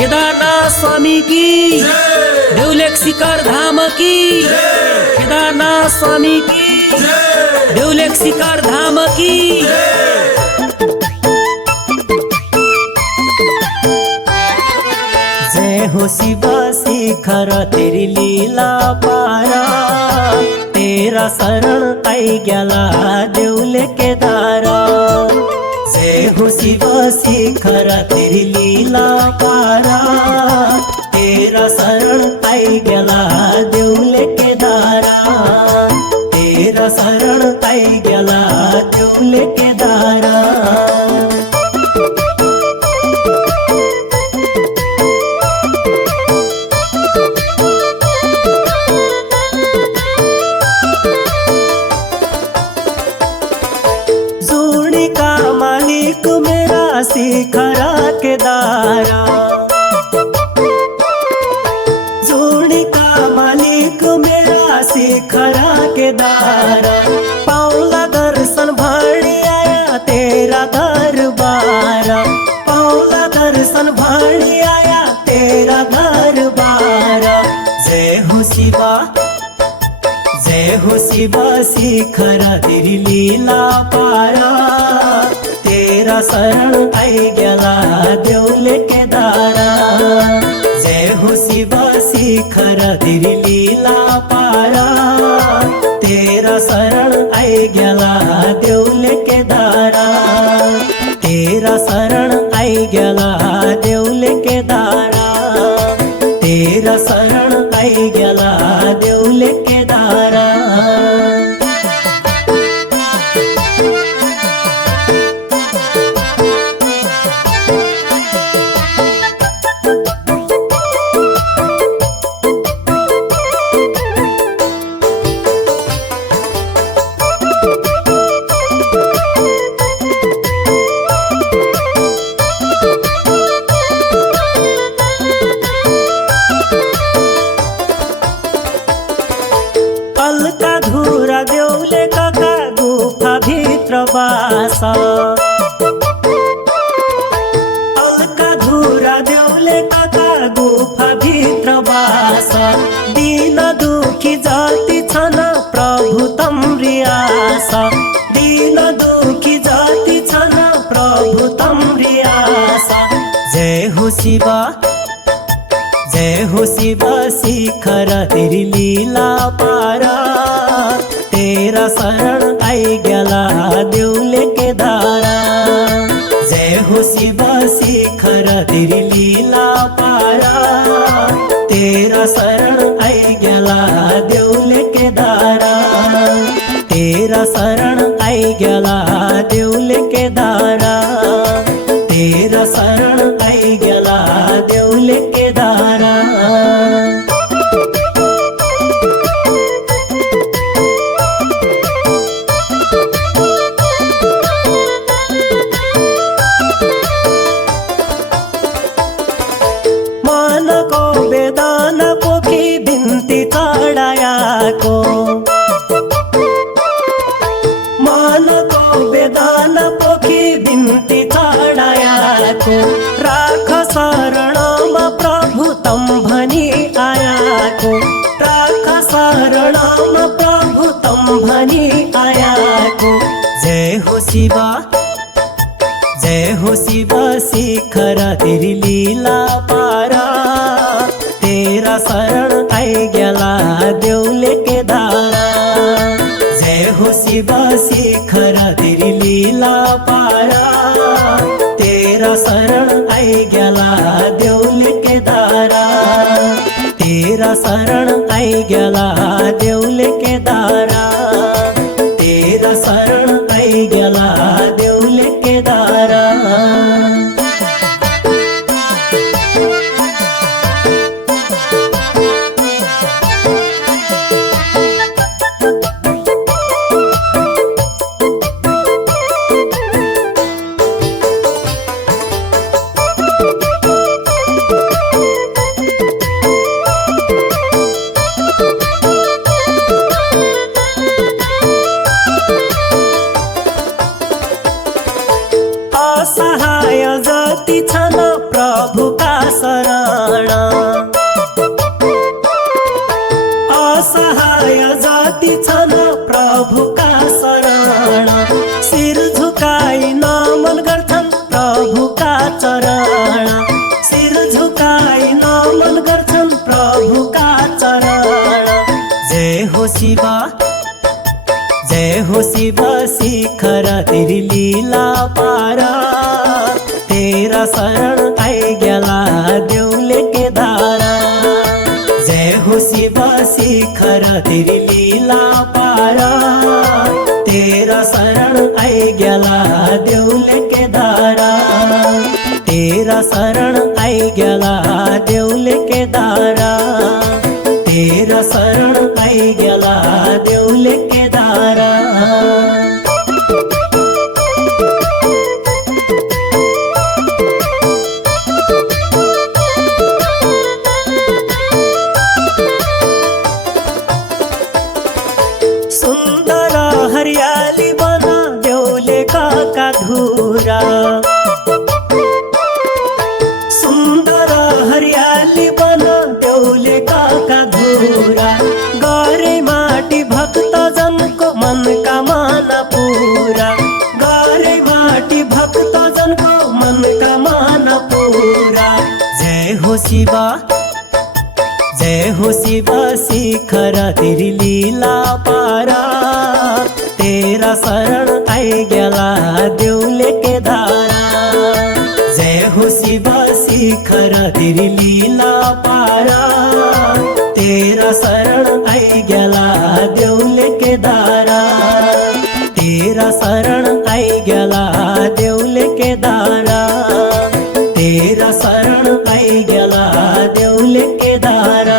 केदारनाथ स्वामी की, देवलेख शिखर धाम की, केदारनाथ स्वामी की, देवलेख शिखर धाम की। जय हो शिवा शिखर तेरी लीला पारा, तेरा शरण आई गेला देवले केदारा। जय हो शिवा शिखर तेरी लीला पारा, तेरा शरण आई गेला देवले केदारा, तेरा शरण आई गेला देवले केदारा। शिखरा केदारा, जोड़ी का मालिक मेरा शिखरा केदारा। पाऊला दर्शन भाड़ी आया तेरा दरबार, पाऊला दर्शन भाड़ी आया तेरा दरबार। जय हो शिवा, जय हो शिवा शिखरा तेरी लीला पारा, तेरा शरण आई गेला देवले केदारा। जय हो शिवा शिखर तेरी लीला पारा, तेरा शरण आई गेला देवले केदारा, तेरा शरण आई गेला देवले केदारा, तेरा शरण आई गेला देवले केदारा। अलका धूरा देवले काका गुफा भीतर बासा, अलका धूरा देवले काका गुफा भीतर बासा। दीन दुखी जाती छन प्रभु तम्री आशा, दीन दुखी जाती छन प्रभु तम्री आशा। जय हो शिवा, जय हो शिवा शिखर तेरी लीला पारा, तेरा शरण आई गेला देवले केदारा। जय हो शिवा शिखर तेरी लीला पारा, तेरा शरण आई गेला देवले केदारा, तेरा शरण आई गेला देवले केदारा, तेरा शरण आई गेला देवले केदारा। मान को वेदान पोखी बिनती चढ़ाया को, मान को वेदान पोखी बिनती चढ़ाया को। राख शरणम प्रभु तम भनी आया को, राख शरणम प्रभु तम भनी आया को। जय हो शिवा, जय हो शिवा शिखर तेरी लीला पारा, तेरा शरण आई गेला देवले केदारा। जय हो शिवा शिखर तेरी लीला पारा, तेरा शरण आई गेला देवले केदारा, तेरा शरण आई गेला देवले केदारा, तेरा शरण आई गेला देवले केदारा। शिव जय हो शिव शिखर तेरी लीला पारा तेरा शरण आई गेला देवले के दारा जय हो शिव शिखर तेरी लीला पारा तेरा शरण आई गेला देवले के दारा तेरा शरण आई गेला देवले के दारा तेरा शरण आई गेला देवले के दारा सुंदर हरियाली बना देवले का धूरा सुंदर हरियाली बना देवले का धूरा गौरे माटी भक्त जन को मन का माना पूरा गौरे माटी भक्त जन को मन का माना पूरा जय हो शिवा जय हो शिव शिखर तेरी लीला पारा तेरा शरण आई गेला देवले के दारा जय हो शिव शिखर तेरी लीला पारा तेरा शरण आई गेला देवले के दारा तेरा शरण आई गेला देवले के दारा तेरा शरण आई गेला देवले के दारा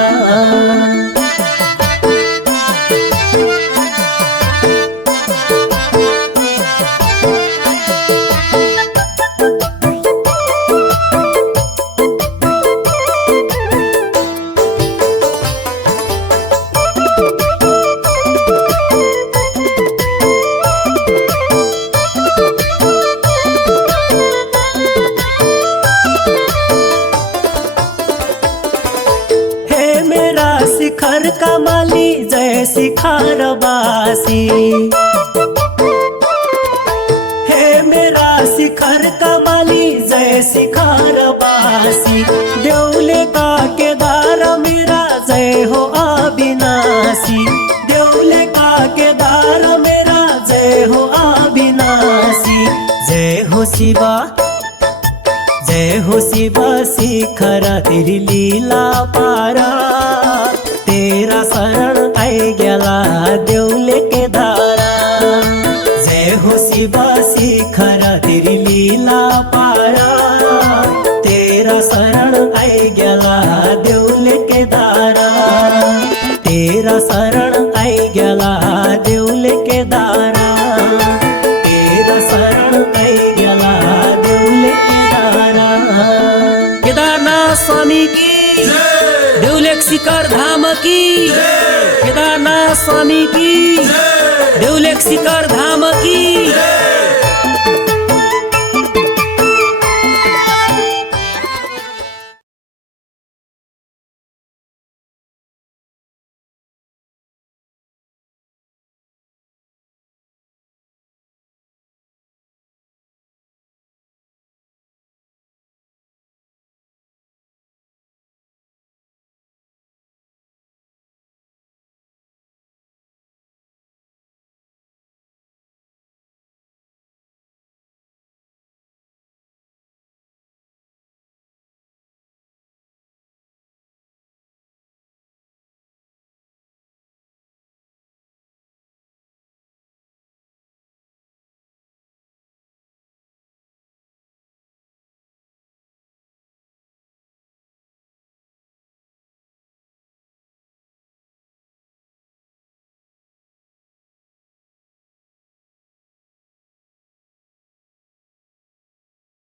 शिखर कमाली जय शिखर बासी हे मेरा शिखर कमाली जय शिखर बासी देवले का केदार मेरा जय हो अविनाशी देवले का केदार मेरा जय हो अविनाशी जय हो शिवा जय हो शिव शिखर तेरी लीला पारा तेरा शरण आई गेला देवले के दारा जय हो शिव शिखर तेरी लीला पारा तेरा शरण आई गेला देवले के दारा तेरा शरण आई गेला देवले के दारा तेरा शरण आई गेला देवले के दारा केदारनाथ स्वामी की देवले शिखर धाम की केदारनाथ स्वामी की देवले शिखर धाम की